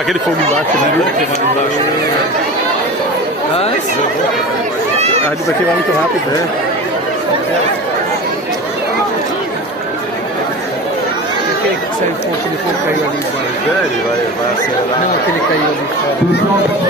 Aquele fogo embaixo, né? Ah, de daqui vai muito rápido, né? Aquele que saiu fogo, aquele fogo caiu ali embaixo. Ele vai acelerar. Não, aquele caiu ali fora.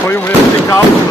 Foi um erro de cálculo.